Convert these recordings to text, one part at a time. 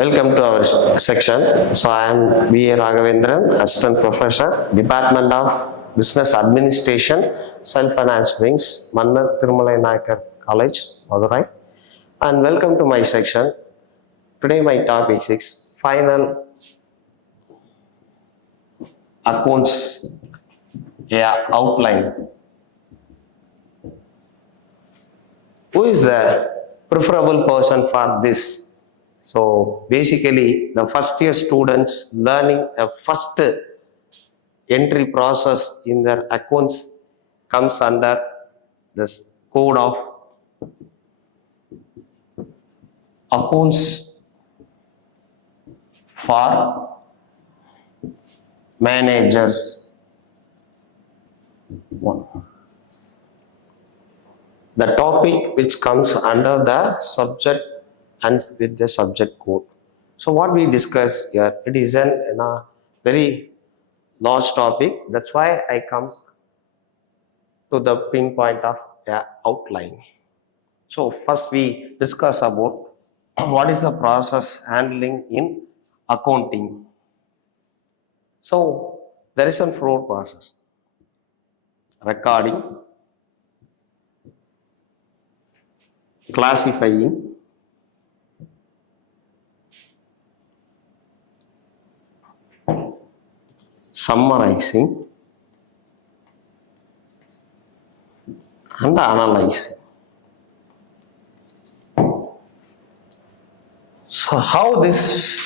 Welcome to our section. So I am B.A. Ragavendran, Assistant Professor, Department of Business Administration, Self-Finance Wings, Mannar College, Madurai. And welcome to my section. Today my topic is final accounts outline. Who is the preferable person for this? So basically the first year students learning a first entry process in their accounts comes under this code of accounts for managers. One. The topic which comes under the subject and with the subject code. So what we discuss here, it is a very large topic. That's why I come to the pinpoint of outline. So first we discuss about what is the process handling in accounting. So there is a four process: recording, classifying, summarizing, and analyzing. So how this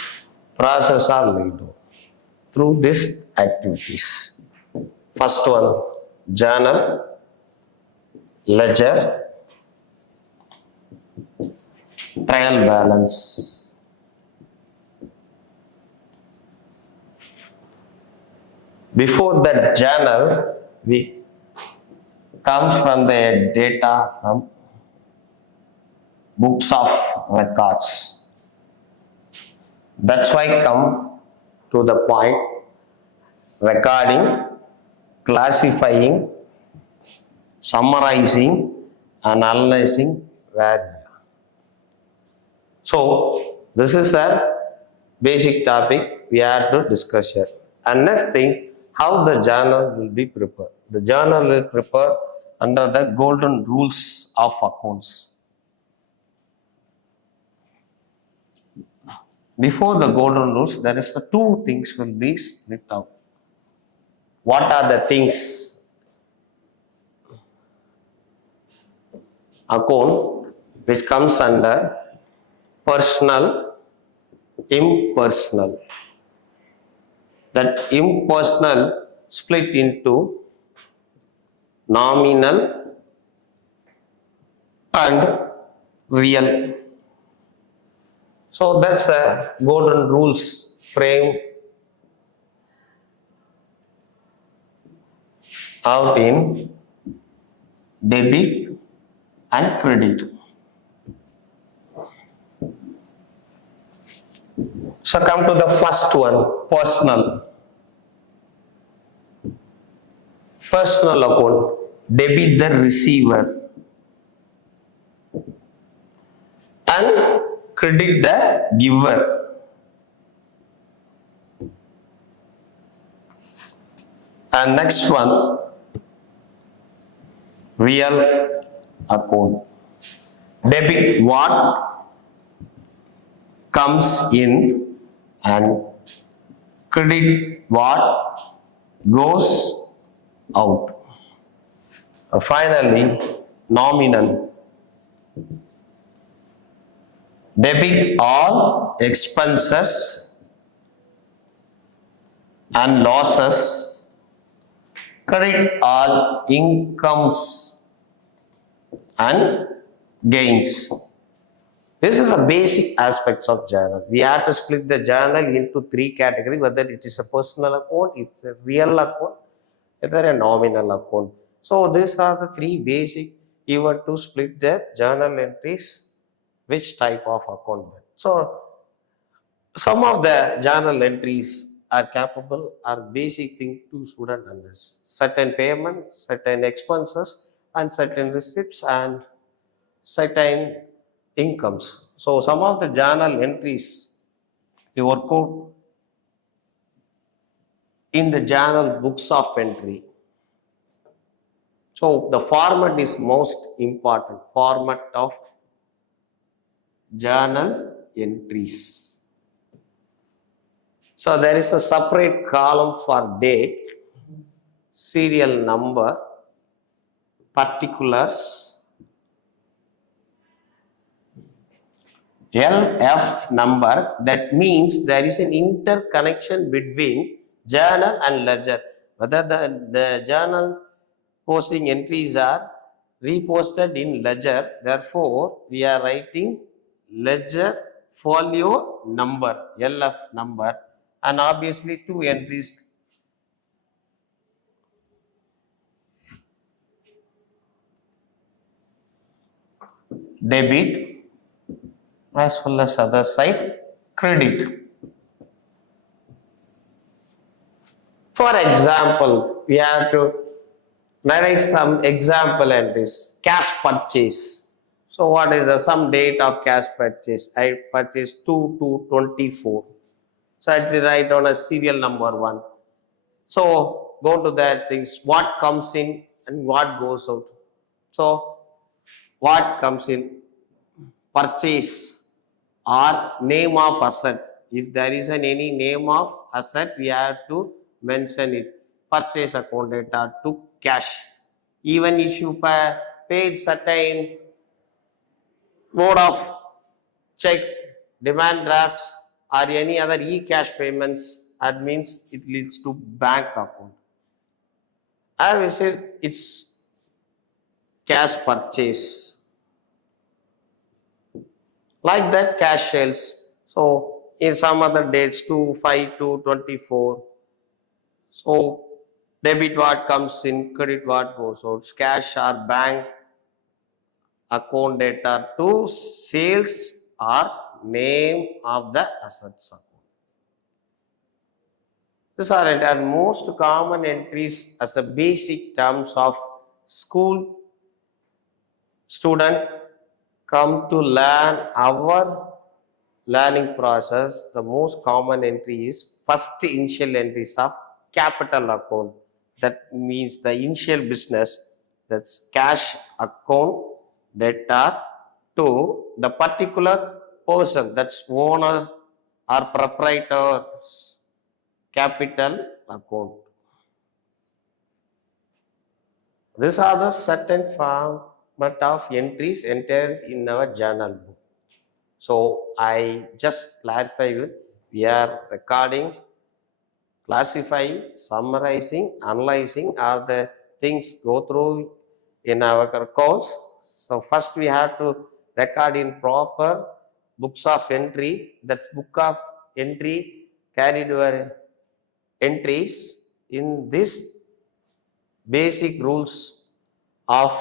process are laid out? Through these activities. First one, journal, ledger, trial balance. Before that journal, we comes from the data from books of records. That's why come to the point recording, classifying, summarizing, and analyzing where. So this is a basic topic we have to discuss here. And next thing, how the journal will be prepared. The journal will prepare under the golden rules of accounts. Before the golden rules, there is the two things will be split out. What are the things? Account which comes under personal, impersonal. That impersonal split into nominal and real. So that's the golden rules frame out in debit and credit. So come to the first one, personal. Personal account, debit the receiver and credit the giver. And next one, real account. Debit what comes in and credit what goes out. Finally, nominal. Debit all expenses and losses, credit all incomes and gains. This is a basic aspects of journal. We have to split the journal into three categories, whether it is a personal account, it's a real account, whether a nominal account. So these are the three basic. You want to split the journal entries, which type of account. So some of the journal entries are capable, are basic thing to student understand. Certain payments, certain expenses, and certain receipts, and certain incomes. So some of the journal entries the workout in the journal books of entry. So the format is most important, format of journal entries. So there is a separate column for date, serial number, particulars, LF number. That means there is an interconnection between journal and ledger. Whether the journal posting entries are reposted in ledger, therefore we are writing ledger folio number, LF number, and obviously two entries. Debit as well as other side credit. For example, we have to write some example entries. Cash purchase. So what is the some date of cash purchase? I purchased 2/2/24. So I have to write on a serial number 1. So go to that things, what comes in and what goes out. So what comes in? Purchase or name of asset. If there is any name of asset, we have to mention it. Purchase account data to cash. Even if you paid certain mode of check, demand drafts, or any other e-cash payments, that means it leads to bank account. I will say it's cash purchase. Like that, cash sales. So in some other dates, 2/5/24. So debit what comes in, credit what goes out. Cash or bank account data to sales or name of the assets account. These are it, and most common entries as a basic terms of school student come to learn our learning process. The most common entry is first initial entries of capital account. That means the initial business, that's cash account data to the particular person, that's owner or proprietor's capital account. These are the certain format of entries entered in our journal book. So I just clarify you, we are recording, classifying, summarizing, analyzing are the things go through in our accounts. So first we have to record in proper books of entry. That book of entry carried your entries in this basic rules of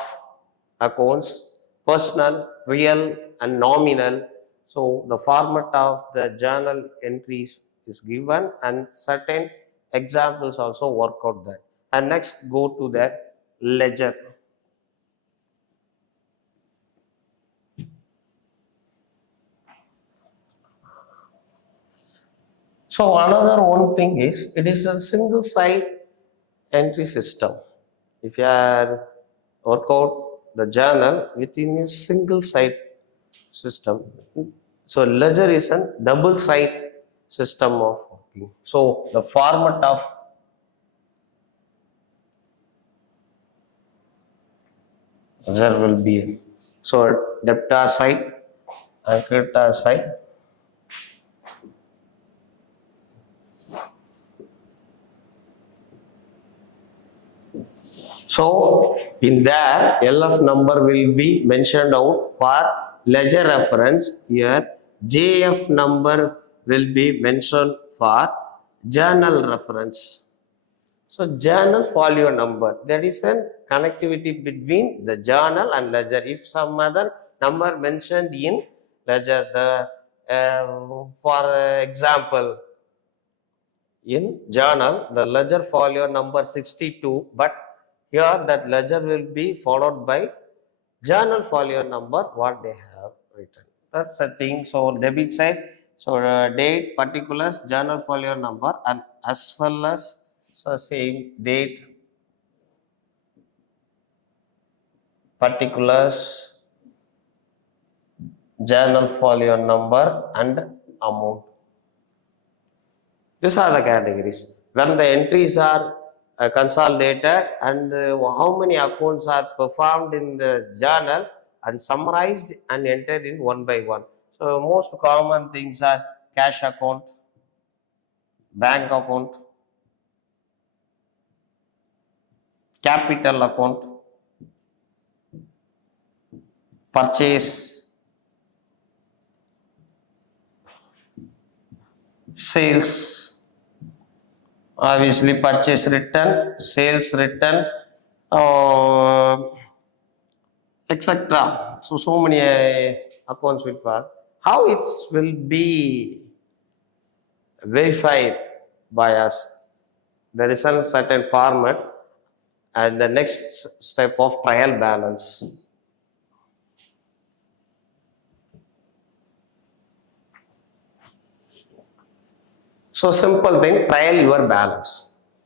accounts, personal, real and nominal. So the format of the journal entries is given and certain examples also work out that. And next go to the ledger. So another one thing is, it is a single site entry system. If you are work out the journal within a single site system, so ledger is a double site system of working. So the format of ledger will be, so debtor side and creditor side. So in there, LF number will be mentioned out for ledger reference. Here JF number will be mentioned for journal reference. So journal folio number, that is a connectivity between the journal and ledger. If some other number mentioned in ledger, the for example, in journal, the ledger folio number 62, but here that ledger will be followed by journal folio number what they have written. That's the thing. So debit side, So date, particulars, journal folio number, and as well as so same date, particulars, journal folio number, and amount. These are the categories. When the entries are consolidated and how many accounts are performed in the journal and summarized and entered in one by one. So most common things are cash account, bank account, capital account, purchase, sales, obviously purchase return, sales return, uh, etc. So many accounts will pass. How it will be verified by us? There is a certain format, and the next step of trial balance. So simple thing, trial your balance.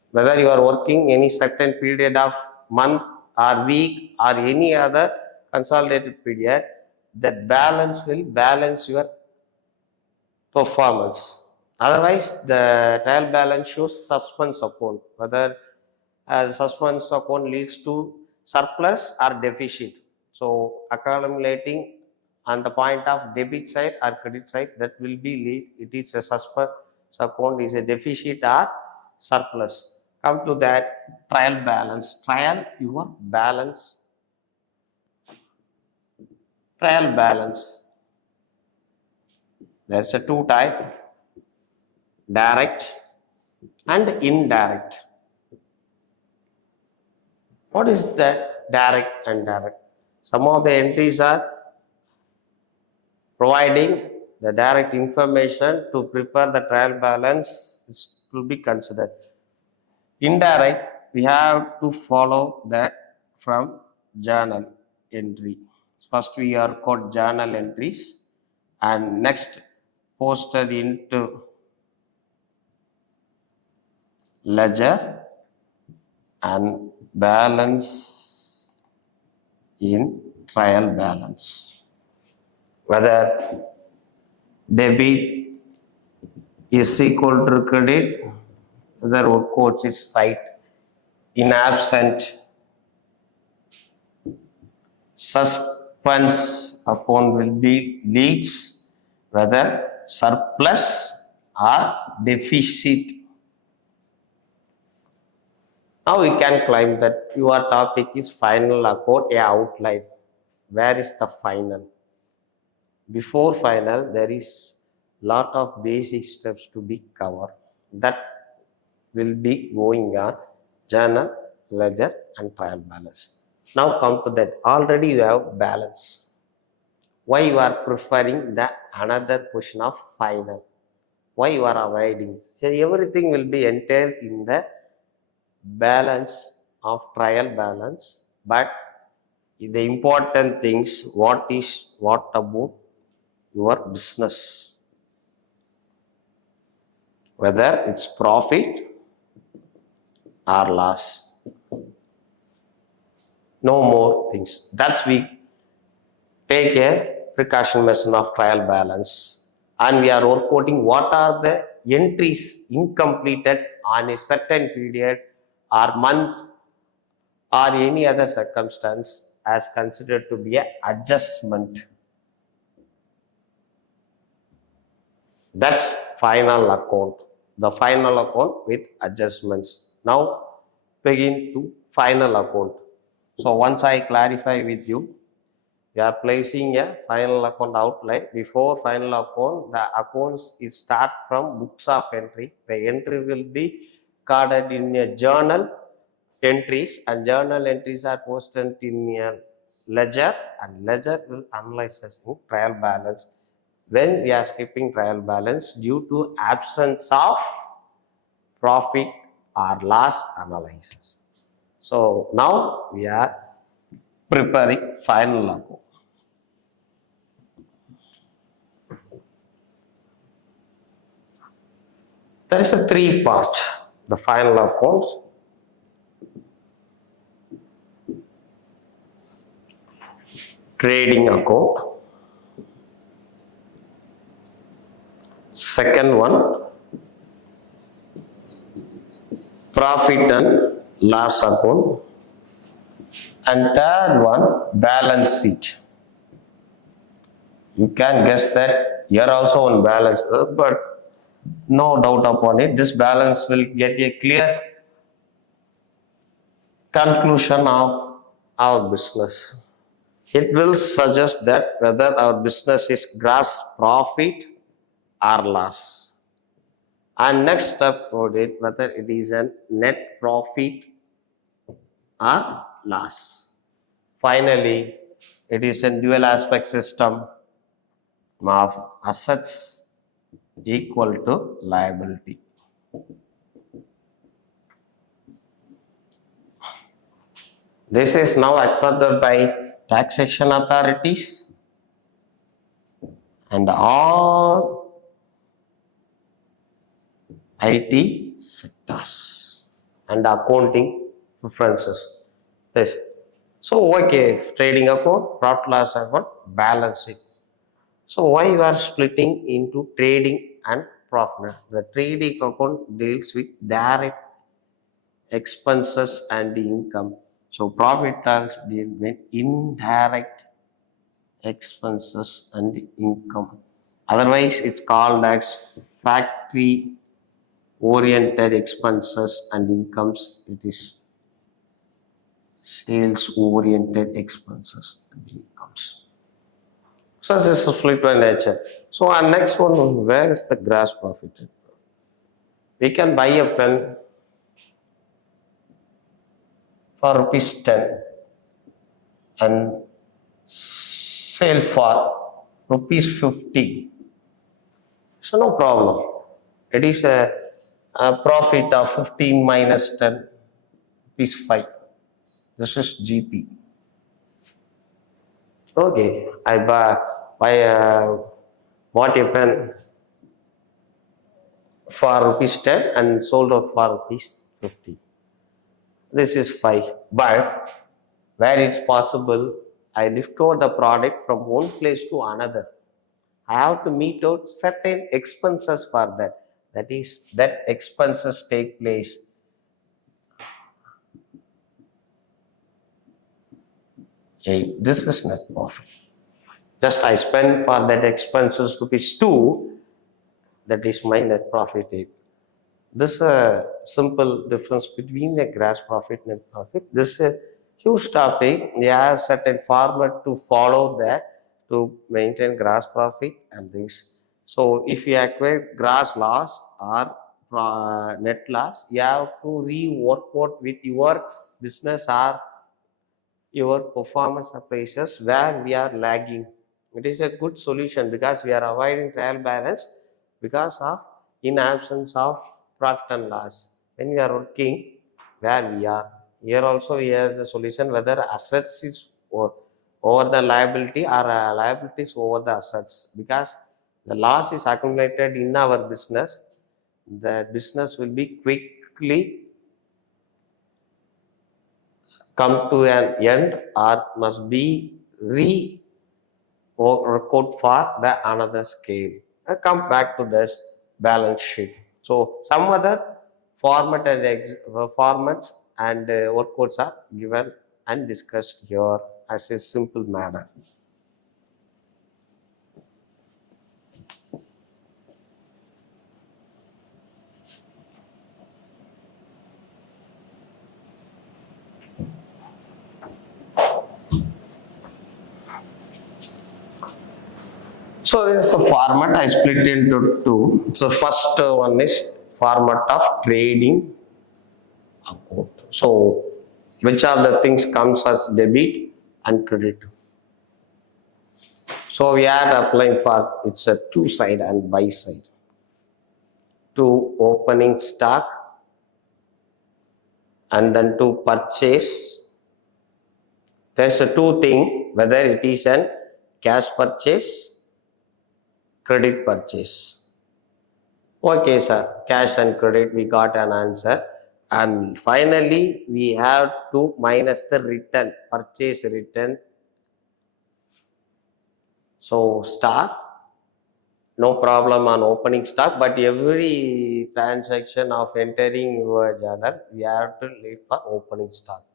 Whether you are working any certain period of month or week or any other consolidated period, that balance will balance your performance. Otherwise, the trial balance shows suspense account, whether suspense account leads to surplus or deficit. So accumulating on the point of debit side or credit side, that will be lead. It is a suspense account is a deficit or surplus. Come to that trial balance. Trial your balance. Trial balance. There's a two type, direct and indirect. What is that direct and direct? Some of the entries are providing the direct information to prepare the trial balance is to be considered. Indirect, we have to follow that from journal entry. First, we are called journal entries, and next posted into ledger and balance in trial balance. Whether debit is equal to credit, whether our coach is right. In absent, suspense account will be leads, whether surplus or deficit. Now we can claim that your topic is final account, a outline. Where is the final? Before final, there is lot of basic steps to be covered. That will be going on journal, ledger, and trial balance. Now come to that. Already you have balance. Why you are preferring the another question of final? Why you are avoiding? So everything will be entered in the balance of trial balance, but the important things, what about your business, whether it's profit or loss. No more things. That's we take a precaution measure of trial balance, and we are working what are the entries incompleted on a certain period or month or any other circumstance as considered to be an adjustment. That's final account. The final account with adjustments. Now begin to final account. So once I clarify with you, we are placing a final account outline. Before final account, the accounts is start from books of entry. The entry will be carded in a journal entries, and journal entries are posted in a ledger, and ledger will analyze as in trial balance. When we are skipping trial balance due to absence of profit or loss analysis. So now we are preparing final account. There is a three part. The final accounts, trading account, second one, profit and loss account, and third one, balance sheet. You can guess that here also on balance, but no doubt upon it, this balance will get a clear conclusion of our business. It will suggest that whether our business is gross profit or loss. And next step would it whether it is a net profit or loss. Finally, it is a dual aspect system of assets equal to liability. This is now accepted by taxation authorities and all IT sectors and accounting preferences. This. So, okay, trading account, profit loss account, balance sheet. So, why you are splitting into trading and profit? The trading account deals with direct expenses and income. So, profit loss deal with indirect expenses and income. Otherwise, it's called as factory oriented expenses and incomes. It is sales oriented expenses and incomes. So this is split by nature. So our next one, where is the gross profit? We can buy a pen for rupees 10 and sell for rupees 50. So no problem. It is a profit of 15 minus 10 rupees 5. This is GP. Okay, I buy bought a pen for rupees 10 and sold out for rupees 50. This is 5. But where it's possible, I lift over the product from one place to another. I have to meet out certain expenses for that. That is, that expenses take place. Okay, this is net profit. Just I spend for that expenses rupees 2, that is my net profit. This is a simple difference between the gross profit and net profit. This is a huge topic. There are certain format to follow that to maintain gross profit and things. So if you acquire gross loss or net loss, you have to rework out with your business or your performance appraisals where we are lagging. It is a good solution because we are avoiding trial balance because of in absence of profit and loss. When we are working where we are, here also we have the solution whether assets is over the liability or liabilities over the assets, because the loss is accumulated in our business. The business will be quickly come to an end or must be record for the another scale. I come back to this balance sheet. So some other formats and workouts are given and discussed here as a simple manner. So this is the format I split into two. So first one is format of trading account. So which are the things comes as debit and credit. So we are applying for it's a two side and buy side. To opening stock and then to purchase. There's a two thing whether it is an cash purchase, credit purchase. Okay, sir. Cash and credit, we got an answer. And finally, we have to minus the return, purchase return. So, stock, no problem on opening stock, but every transaction of entering your journal, we have to leave for opening stock.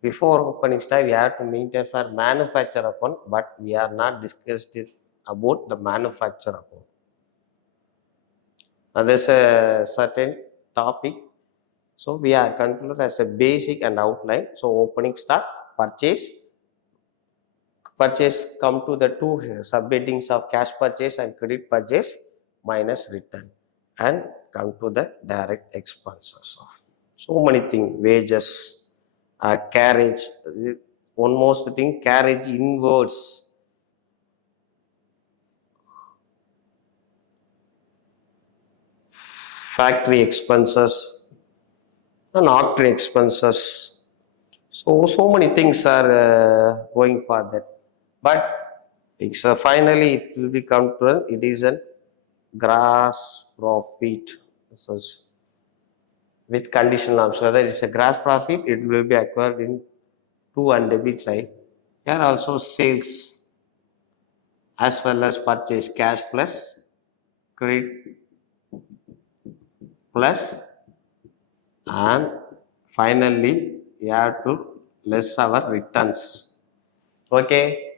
Before opening stock, we have to maintain for manufacturer account, but we are not discussed it about the manufacturer account. Now, there's a certain topic. So we are concluded as a basic and outline. So opening stock, purchase come to the two subheadings of cash purchase and credit purchase minus return, and come to the direct expenses. So many things, wages, carriage, one most thing, carriage inwards, factory expenses, and factory expenses. So many things are going for that. But it's, finally it will become to it is a gross profit. So with conditional terms, whether it's a gross profit, it will be acquired in to and debit side. Here also sales as well as purchase, cash plus credit plus, and finally we have to less our returns. Okay,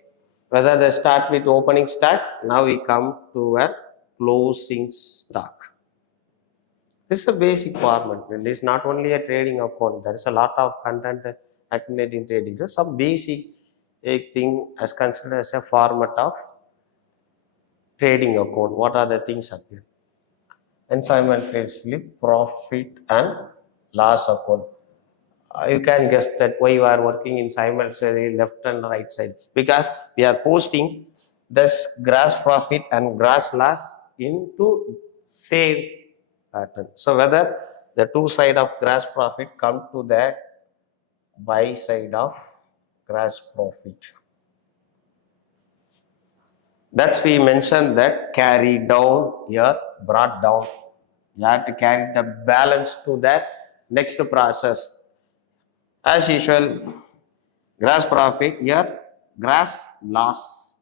whether they start with opening stock, now we come to a closing stock. This is a basic format. It is not only a trading account, there is a lot of content accumulating trading. There's some basic thing as considered as a format of trading account. What are the things appear? And simultaneously profit and loss account. You can guess that why you are working in simultaneously left and right side, because we are posting this gross profit and gross loss into same pattern. So whether the two side of gross profit come to that buy side of gross profit. That's we mentioned that carry down here, brought down. You have to carry the balance to that next process. As usual, gross profit here, gross loss.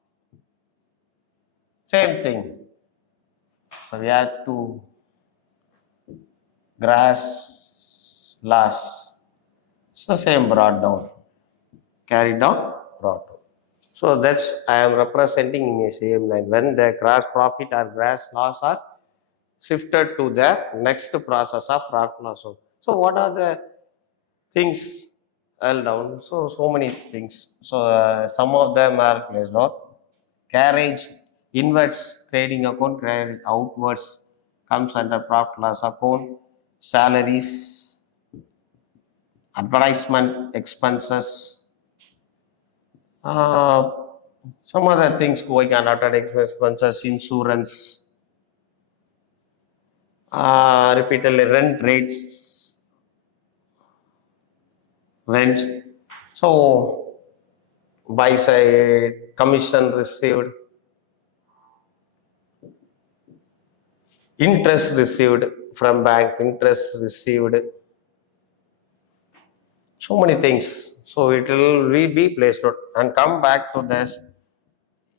Same thing. So we have to gross loss. So same brought down. Carried down, brought down. So that's I am representing in a same line. When the gross profit or gross loss are shifted to the next process of profit loss. So what are the things held down? So many things. So some of them are placed out. Carriage inwards trading account, carriage outwards comes under profit loss account. Salaries, advertisement expenses, uh, some other things going on, other expenses, insurance, repeatedly rent rates, rent. So buy side commission received, interest received from bank, interest received, so many things. So it will be placed out and come back to this.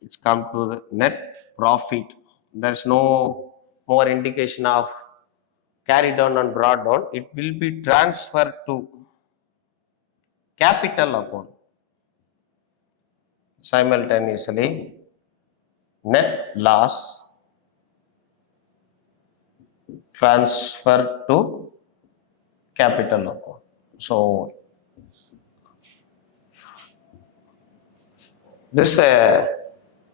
It's come to the net profit. There's no more indication of carry down and brought down. It will be transferred to capital account simultaneously. Net loss transfer to capital account. So this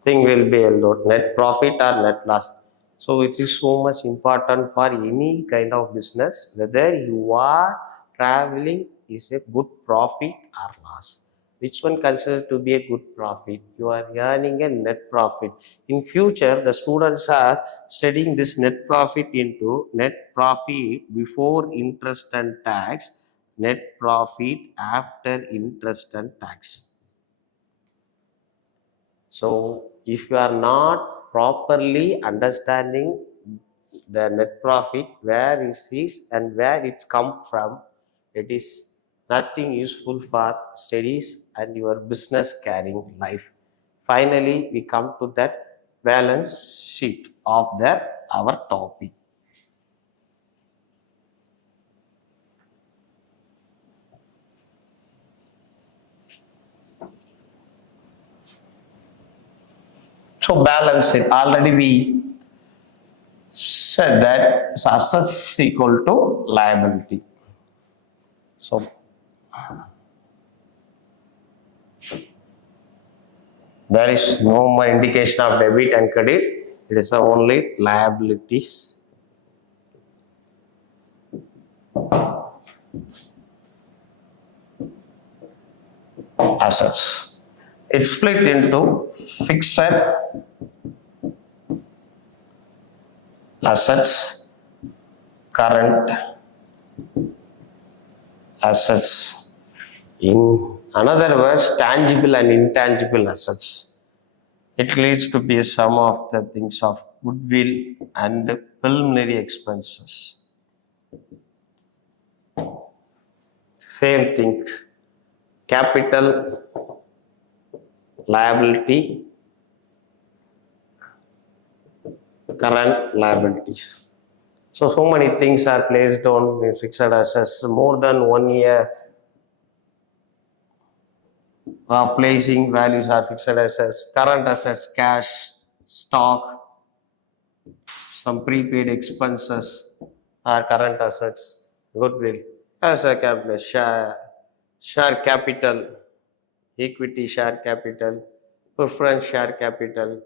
thing will be held out, net profit or net loss. So it is so much important for any kind of business, whether you are traveling is a good profit or loss. Which one considered to be a good profit? You are earning a net profit. In future, the students are studying this net profit into net profit before interest and tax, net profit after interest and tax. So, if you are not properly understanding the net profit, where it is and where it's come from. It is nothing useful for studies and your business carrying life. Finally, we come to that balance sheet of our topic. So balance it. Already we said that assets equal to liability. So there is no more indication of debit and credit. It is only liabilities. Assets. It's split into fixed assets, current assets. In another words, tangible and intangible assets. It leads to be a sum of the things of goodwill and preliminary expenses. Same things. Capital, liability, current liabilities. So many things are placed on fixed assets. More than 1 year of placing values are fixed assets. Current assets, cash, stock, some prepaid expenses are current assets. Goodwill as a capital, share capital, equity share capital, preference share capital,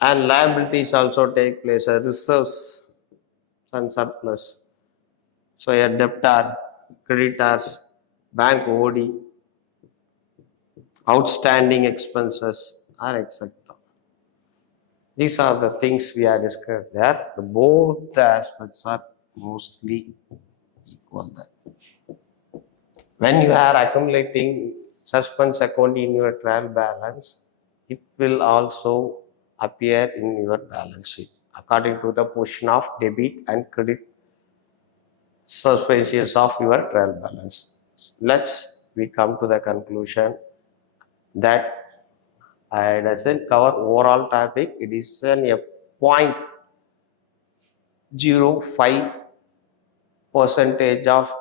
and liabilities also take place as reserves and surplus. So a debtor, creditors, bank OD, outstanding expenses, are etc. These are the things we are discussed there. Both the aspects are mostly equal there. When you are accumulating suspense account in your trial balance, it will also appear in your balance sheet according to the portion of debit and credit suspensions of your trial balance. Let's we come to the conclusion that I doesn't cover overall topic. It is a 0.05 percentage of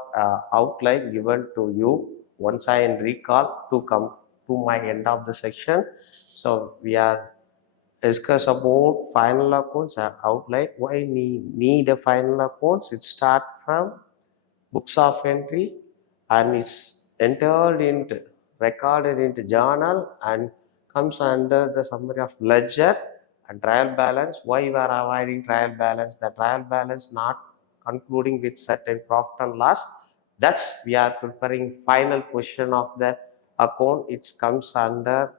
outline given to you. Once I recall to come to my end of the section. So we are discuss about final accounts and outline. Why we need a final accounts? It start from books of entry and it's entered into recorded into journal and comes under the summary of ledger and trial balance. Why you are avoiding trial balance? The trial balance not concluding with certain profit and loss. That's we are preparing final question of the account. It comes under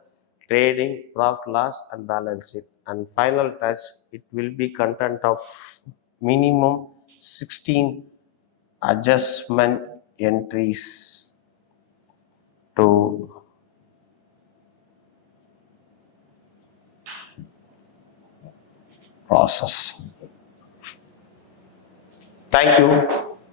trading, profit loss and balance sheet. And final touch, it will be content of minimum 16 adjustment entries to process. Thank you.